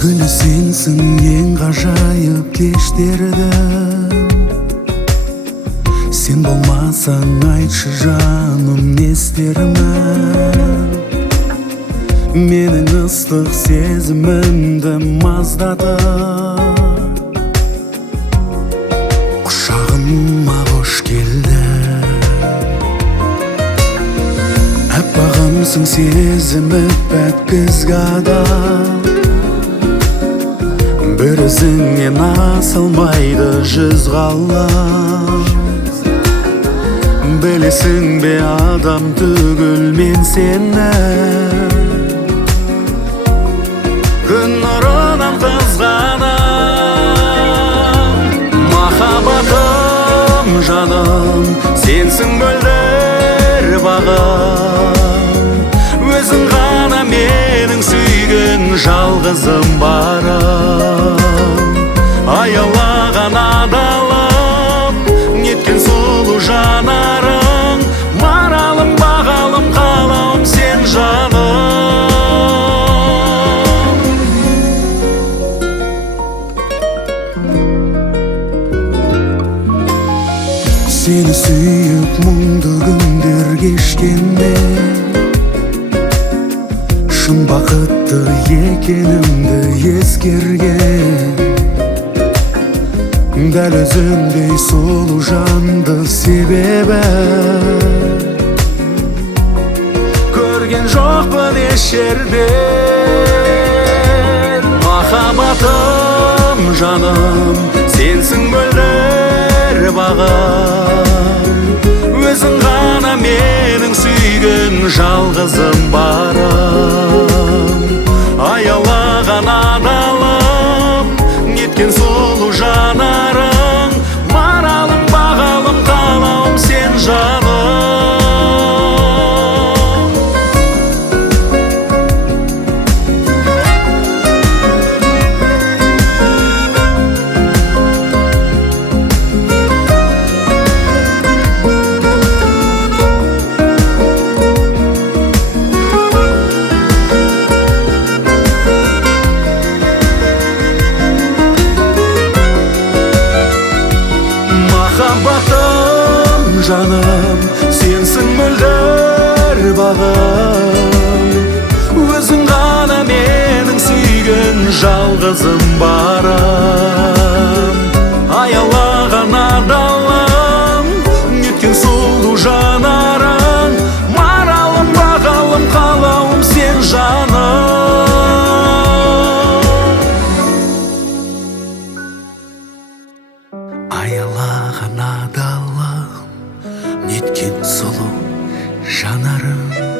Gülü sensin en gajayip kештердім. Sen болмасаң айтшы жаным не істермін. Менің ыстық сезімімді маздатып, құшағыма қош келді. Аппағымсың сезімі пәк-күзгі адам. Bir izіңнен асылмайды жүз ғалам. Білесің бе адам түгіл мен сені, күн нұрынан қызғанам. Махаббатым жаным, сенсің мөлдір бағым. Өзің ғана менің сүйген жалғызым барым. Аялаған адалым, неткен сұлу жанарың. Маралым, бағалым, қалауым сен жаным. Сені сүйіп мұңды күндер кешкенде, шын бақытты екенімді ескерген. Дәл өзіңдей сұлу жанды себебі көрген жоқпын еш жерден. Махаббатым жаным, сенсің мөлдір бағым. Өзің ғана менің сүйген жалғызым барым. Аялаған адалым, неткен сұлу жанарың. Маралым, бағалым, қалауым сен жаным. Махаббатым жаным, сенсің мөлдір бағым. Өзің ғана менің сүйген жалғызым барым. Аялаған адалым, неткен сұлу жанарың. Маралым, бағалым, қалауым сен жаным. Аялаған адалым, неткен сұлу жанарың.